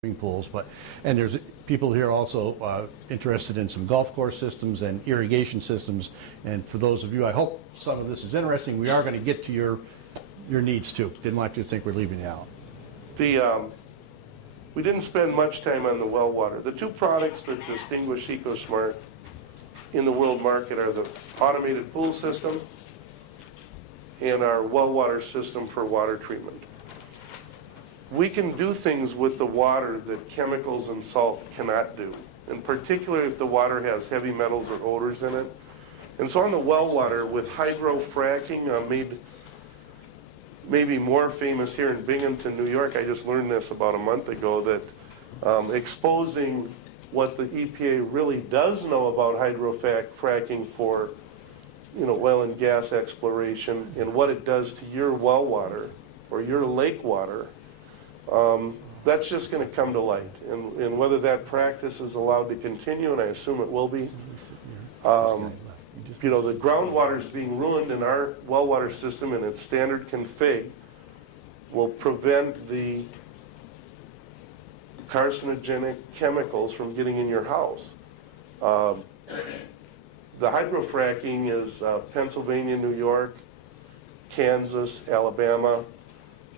swimming pools, and there's people here also interested in some golf course systems and irrigation systems. And for those of you, I hope some of this is interesting. We are going to get to your needs too. Didn't want you to think we're leaving you out. We didn't spend much time on the well water. The two products that distinguish EcoSmarte in the world market are the automated pool system and our well water system for water treatment. We can do things with the water that chemicals and salt cannot do, in particular if the water has heavy metals or odors in it. And so on the well water, with hydrofracking, made maybe more famous here in Binghamton, New York, I just learned this about a month ago, that exposing what the EPA really does know about hydrofracking for oil and gas exploration and what it does to your well water or your lake water, that's just going to come to light. And whether that practice is allowed to continue, and I assume it will be, the groundwater is being ruined in our well water system in its standard config will prevent the carcinogenic chemicals from getting in your house. The hydrofracking is Pennsylvania, New York, Kansas, Alabama,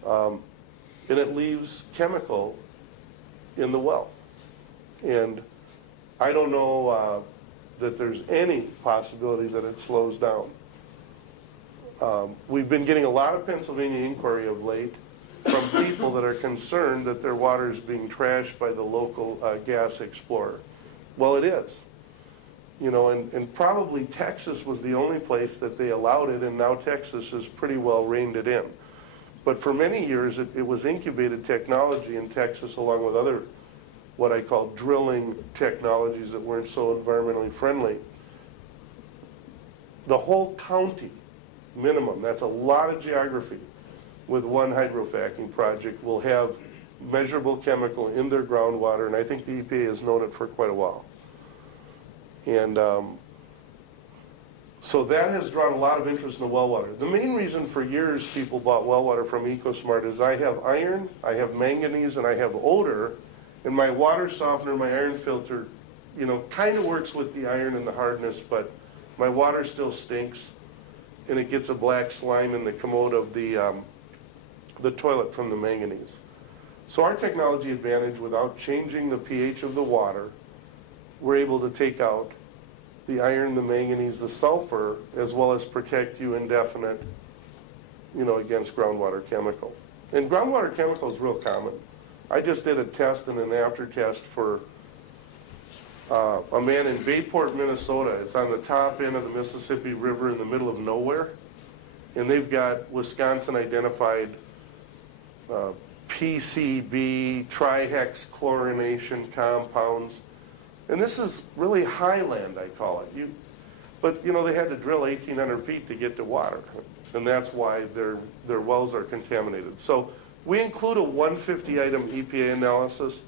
and it leaves chemical in the well. And I don't know that there's any possibility that it slows down. We've been getting a lot of Pennsylvania inquiry of late from people that are concerned that their water is being trashed by the local gas explorer. Well, it is. And probably Texas was the only place that they allowed it, and now Texas has pretty well reined it in. But for many years, it was incubated technology in Texas along with other what I call drilling technologies that weren't so environmentally friendly. The whole county, minimum, that's a lot of geography, with one hydrofracking project will have measurable chemical in their groundwater, and I think the EPA has known it for quite a while. And so that has drawn a lot of interest in the well water. The main reason for years people bought well water from EcoSmarte is I have iron, I have manganese, and I have odor, and my water softener, my iron filter, kind of works with the iron and the hardness, but my water still stinks, and it gets a black slime in the commode of the toilet from the manganese. So our technology advantage, without changing the pH of the water, we're able to take out the iron, the manganese, the sulfur, as well as protect you indefinite, against groundwater chemical. And groundwater chemical is real common. I just did a test and an after test for a man in Bayport, Minnesota. It's on the top end of the Mississippi River in the middle of nowhere. And they've got Wisconsin identified PCB, trihexchlorination compounds. And this is really highland, I call it. But they had to drill 1,800 feet to get to water. And that's why their wells are contaminated. So we include a 150-item EPA analysis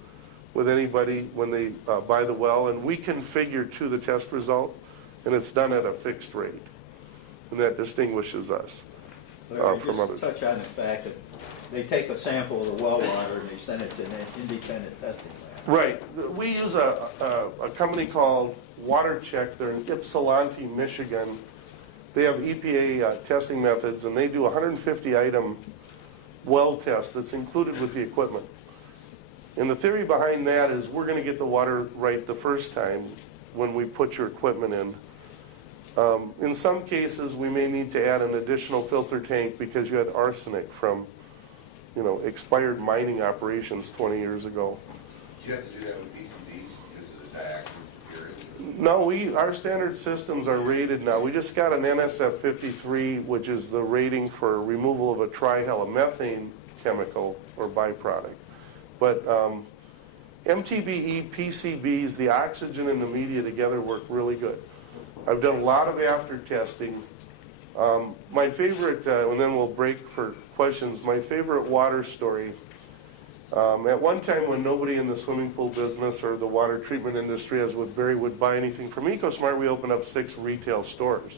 with anybody when they buy the well, and we configure to the test result, and it's done at a fixed rate. And that distinguishes us from others. Touch on the fact that they take a sample of the well water and they send it to an independent testing lab. Right. We use a company called WaterCheck. They're in Ypsilanti, Michigan. They have EPA testing methods, and they do a 150-item well test that's included with the equipment. And the theory behind that is we're going to get the water right the first time when we put your equipment in. In some cases, we may need to add an additional filter tank because you had arsenic from, expired mining operations 20 years ago. Do you have to do that with PCBs because of the accidents period? No, our standard systems are rated now. We just got an NSF 53, which is the rating for removal of a trihalomethane chemical or byproduct. But MTBE, PCBs, the oxygen and the media together work really good. I've done a lot of after testing. My favorite, and then we'll break for questions, my favorite water story. At one time when nobody in the swimming pool business or the water treatment industry, as with Barry, would buy anything from EcoSmarte, we opened up 6 retail stores.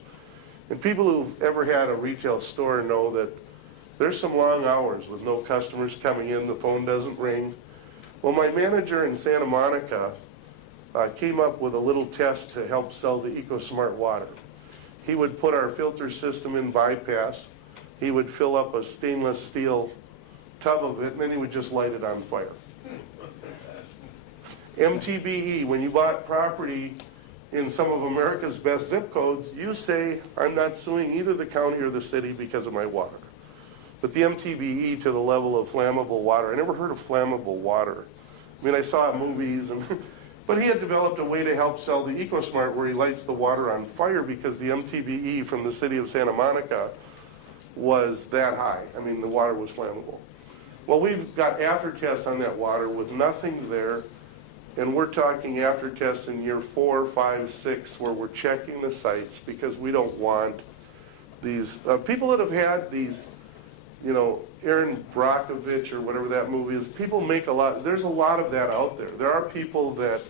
And people who've ever had a retail store know that there's some long hours with no customers coming in, the phone doesn't ring. Well, my manager in Santa Monica came up with a little test to help sell the EcoSmarte water. He would put our filter system in bypass, he would fill up a stainless steel tub of it, and then he would just light it on fire. MTBE, when you bought property in some of America's best zip codes, you say, I'm not suing either the county or the city because of my water. But the MTBE to the level of flammable water, I never heard of flammable water. I mean, I saw it in movies, but he had developed a way to help sell the EcoSmarte where he lights the water on fire because the MTBE from the city of Santa Monica was that high. I mean, the water was flammable. Well, we've got after tests on that water with nothing there, and we're talking after tests in year 4, 5, 6, where we're checking the sites because we don't want these people that have had these, you know, Aaron Brockovich or whatever that movie is. People make a lot. There's a lot of that out there. There are people that,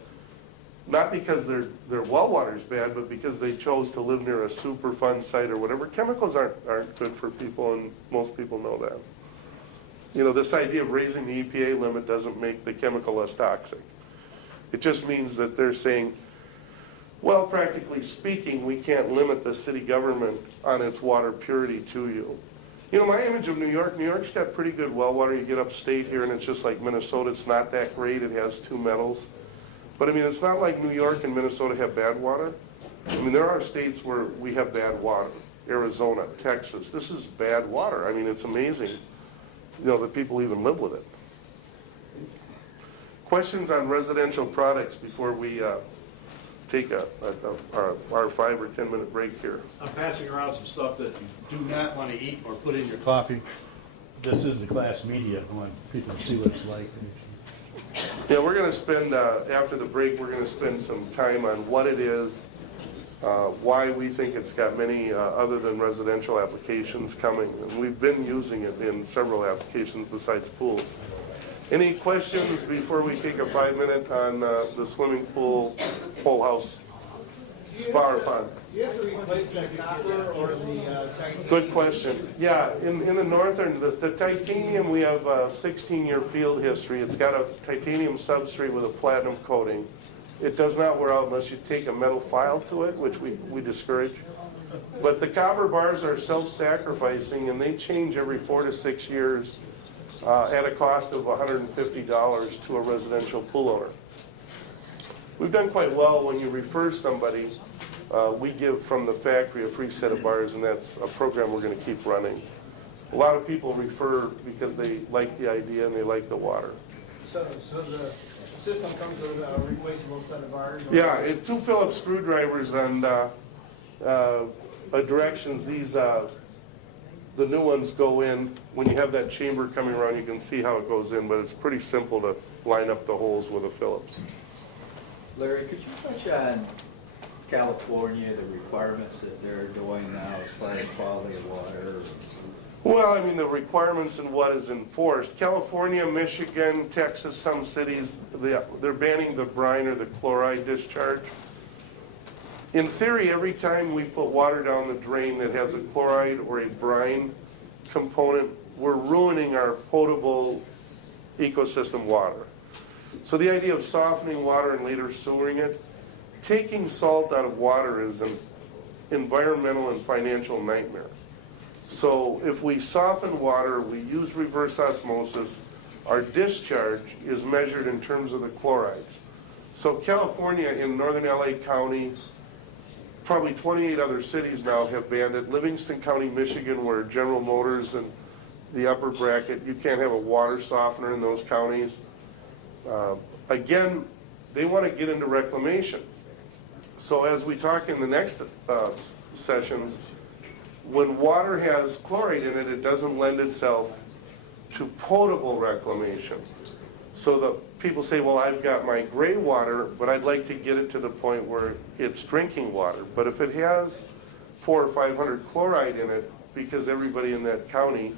not because their well water is bad, but because they chose to live near a Superfund site or whatever. Chemicals aren't good for people, and most people know that. You know, this idea of raising the EPA limit doesn't make the chemical less toxic. It just means that they're saying, well, practically speaking, we can't limit the city government on its water purity to you. You know, my image of New York's got pretty good well water. You get upstate here and it's just like Minnesota. It's not that great. It has 2 metals. But I mean, it's not like New York and Minnesota have bad water. I mean, there are states where we have bad water. Arizona, Texas. This is bad water. I mean, it's amazing, you know, that people even live with it. Questions on residential products before we take our 5 or 10 minute break here. I'm passing around some stuff that you do not want to eat or put in your coffee. This is the class media. I want people to see what it's like. Yeah, we're going to spend, after the break, we're going to spend some time on what it is, why we think it's got many other than residential applications coming. And we've been using it in several applications besides pools. Any questions before we take a 5-minute on the swimming pool, whole house, spa or pond? Do you have to replace that copper or the titanium? Good question. Yeah, in the northern, the titanium, we have a 16-year field history. It's got a titanium substrate with a platinum coating. It does not wear out unless you take a metal file to it, which we discourage. But the copper bars are self-sacrificing, and they change every 4 to 6 years at a cost of $150 to a residential pool owner. We've done quite well when you refer somebody. We give from the factory a free set of bars, and that's a program we're going to keep running. A lot of people refer because they like the idea and they like the water. So the system comes with a replaceable set of bars? Yeah, 2 Phillips screwdrivers and directions. These the new ones go in. When you have that chamber coming around, you can see how it goes in, but it's pretty simple to line up the holes with a Phillips. Larry, could you touch on California, the requirements that they're doing now as far as quality of water? Well, I mean, the requirements and what is enforced. California, Michigan, Texas, some cities, they're banning the brine or the chloride discharge. In theory, every time we put water down the drain that has a chloride or a brine component, we're ruining our potable ecosystem water. So the idea of softening water and later sewering it, taking salt out of water is an environmental and financial nightmare. So if we soften water, we use reverse osmosis, our discharge is measured in terms of the chlorides. So California in northern LA County, probably 28 other cities now have banned it. Livingston County, Michigan, where General Motors and the upper bracket, you can't have a water softener in those counties. Again, they want to get into reclamation. So as we talk in the next sessions, when water has chloride in it, it doesn't lend itself to potable reclamation. So the people say, well, I've got my gray water, but I'd like to get it to the point where it's drinking water. But if it has 400 or 500 chloride in it, because everybody in that county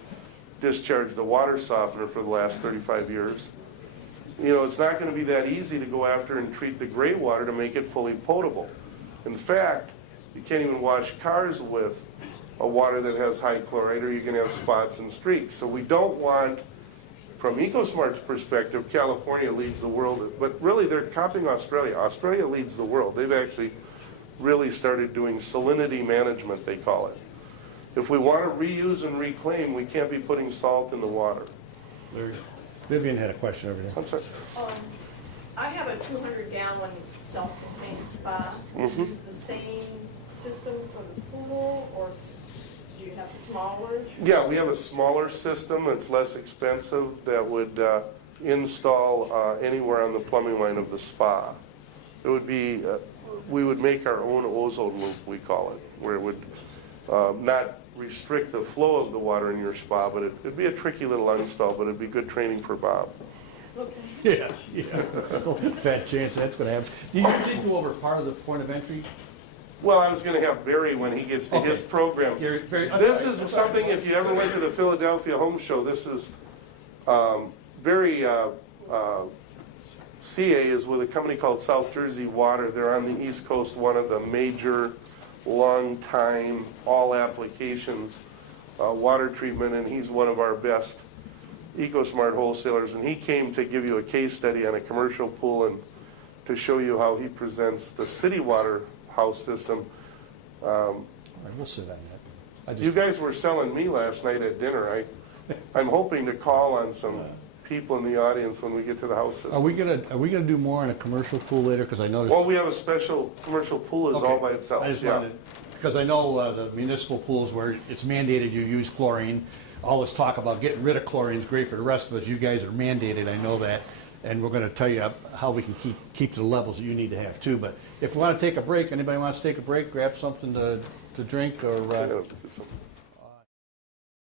discharged the water softener for the last 35 years, you know, it's not going to be that easy to go after and treat the gray water to make it fully potable. In fact, you can't even wash cars with a water that has high chloride, or you can have spots and streaks. So we don't want from EcoSmarte's perspective, California leads the world, but really they're copying Australia. Australia leads the world. They've actually really started doing salinity management, they call it. If we want to reuse and reclaim, we can't be putting salt in the water. Larry. Vivian had a question over there. I'm sorry. I have a 200-gallon self-contained spa. Do you use the same system for the pool, or do you have smaller? Yeah, we have a smaller system, it's less expensive, that would install anywhere on the plumbing line of the spa. It would be, we would make our own ozone loop, we call it, where it would not restrict the flow of the water in your spa, but it'd be a tricky little install, but it'd be good training for Bob. Yeah, yeah. Fat chance that's gonna happen. You did go over part of the point of entry. Well, I was gonna have Barry when he gets to his Okay. program. Gary, Barry, I'm This sorry, is I'm sorry. something, if you ever went to the Philadelphia Home Show, this is CA is with a company called South Jersey Water. They're on the East Coast, one of the major, long-time, all applications water treatment, and he's one of our best EcoSmarte wholesalers. And he came to give you a case study on a commercial pool and to show you how he presents the city water house system. All right, we'll sit on that. You guys were selling me last night at dinner. I'm hoping to call on some people in the audience when we get to the house system. Are we gonna do more on a commercial pool later? Because I noticed. Well, we have a special commercial pool is all Okay. by itself. I just yeah. wanted, because I know the municipal pools where it's mandated you use chlorine, all this talk about getting rid of chlorine is great for the rest of us. You guys are mandated, I know that, and we're gonna tell you how we can keep to the levels that you need to have too. But if we wanna take a break, anybody wants to take a break, grab something to drink, or I gotta get some-